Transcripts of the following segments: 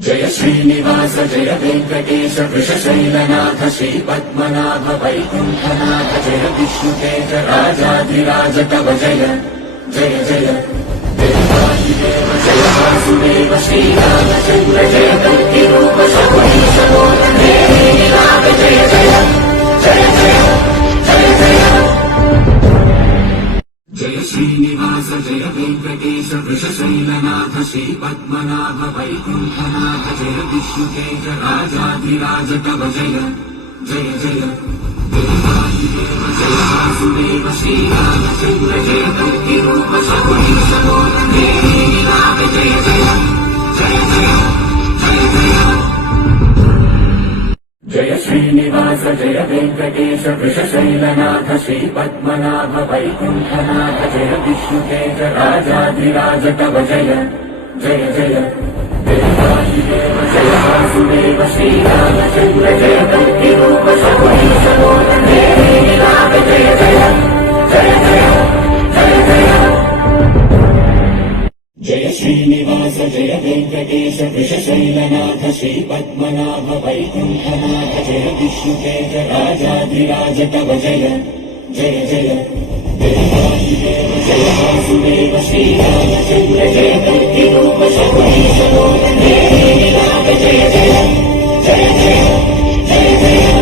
जय श्रीनिवास जय वेंकटेश वृषशैलनाथ श्रीपद्मनाभ वैकुण्ठनाथ जय विष्णुतेज राजाधिराज तव जय जय जय देवादिदेव जय वासुदेव श्रीरामचन्द्र जय कल्किरूप शकुनीश मोदनाथ जय जय जय जय जय जय जय श्रीनिवास जय वेंकटेश वृषशैलनाथ श्रीपद्मनाभ वैकुण्ठनाथ जय विष्णुतेज राजाधिराज तव जय जय जय देवादिदेव जय वासुदेव श्रीरामचन्द्र जय कल्किरूप शकुनीश मोदनाथ जय जय जय जय जय जय जय श्रीनिवास जय वेंकटेश वृषशैलनाथ श्रीपद्मनाभ वैकुण्ठनाथ जय विष्णुतेज राजाधिराज तव जय जय जय देवादिदेव जय वासुदेव श्रीरामचन्द्र जय कल्किरूप शकुनीश मोदनाथ जय जय जय जय जय जय जय श्रीनिवास जय वेंकटेश वृषशैलनाथ श्रीपद्मनाभ वैकुण्ठनाथ जय विष्णुतेज राजाधिराज तव जय जय जय देवादिदेव जय वासुदेव श्रीरामचन्द्र जय कल्किरूप शकुनीश मोदनाथ जय जय जय जय जय जय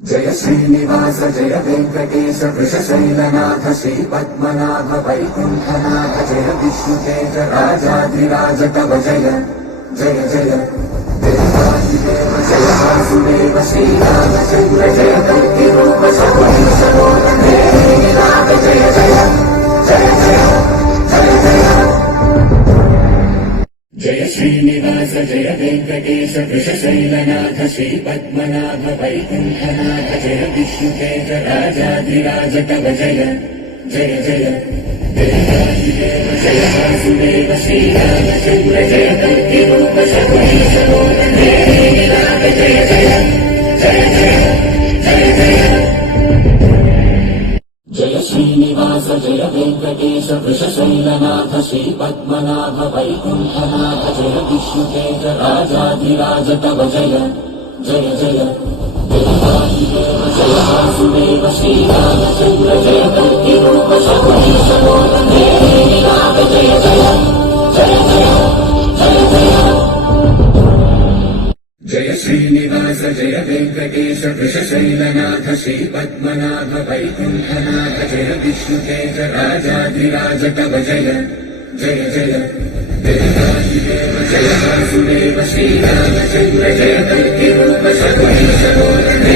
जय श्रीनिवास जय वेंकटेश वृषशैलनाथ श्रीपद्मनाभ वैकुण्ठनाथ जय विष्णुतेज राजाधिराज तव जय जय जय देवादिदेव जय वासुदेव श्रीरामचन्द्र जय कल्किरूप शकुनीश मोदनाथ जय जय जय जय जय जय जय श्रीनिवास जय वेंकटेश वृषशैलनाथ श्रीपद्मनाभ वैकुण्ठनाथ जय विष्णुतेज राजाधिराज तव जय जय जय देवादिदेव जय वासुदेव श्रीरामचन्द्र जय कल्किरूप शकुनीश मोदनाथ जय जय जय जय जय जय जय श्रीनिवास जय वेंकटेश वृषशैलनाथ श्रीपद्मनाभ वैकुण्ठनाथ जय विष्णुतेज राजाधिराज तव जय जय जय देवादिदेव जय वासुदेव श्रीरामचन्द्र जय कल्किरूप शकुनीश मोदनाथ जय जय जय जय जय जय जय श्रीनिवास जय वेंकटेश वृषशैलनाथ श्रीपद्मनाभ वैकुण्ठनाथ जय विष्णुतेज राजाधिराज तव जय जय जय देवादिदेव जय वासुदेव श्रीरामचन्द्र जय कल्किरूप शकुनीश मोदनाथ